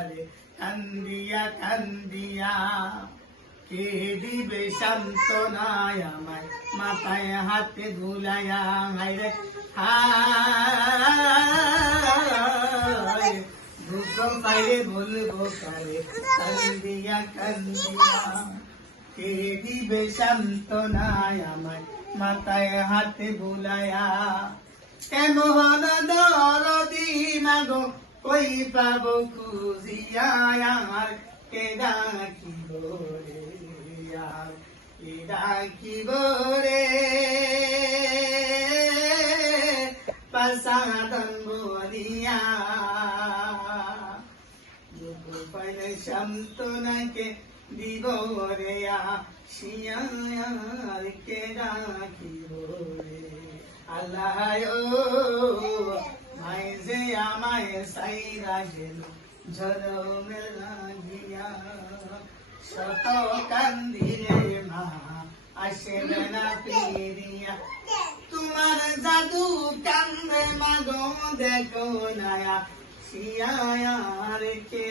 তারে কান্দিয়া কান্দিয়া, কে দিবে সান্ত্বনায় আমায়? মাথায় হাতে ধুলাইয়া হাইরে হায়। দুঃখ পাইলে বলব কারে কান্দিয়া কান্দিয়া, কে দিবে সান্ত্বনায় আমায়? মাথায় হাতে বুলায়া, এমন দরদি মাগো কই পাব খুঁজিয়া আমার কে ডাকিব রে? আর কে ডাকিব রে? পাসাদন বলিয়া। সান্ত্বনাকে দিব রে। শিয়ার কে ডাকিব রে? আল্লাহ যে আমায় সাইরা গেল ঝরমে লাগিয়া। শত কান্দিলে মা আসবে না ফিরিয়া। তোমার জাদু কান্দে মাগো, দেখো নয়া। শিয়ার কে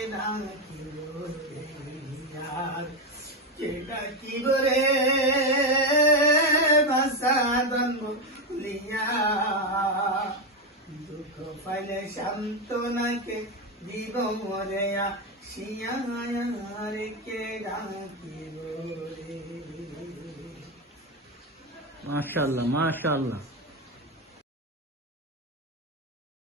আর কে ডাকিব রে? পাইলে সান্ত্বনাকে দিব মরেয়া শিয়ার কে ডাকিব মাশাল্লাহ মাশাল্লাহ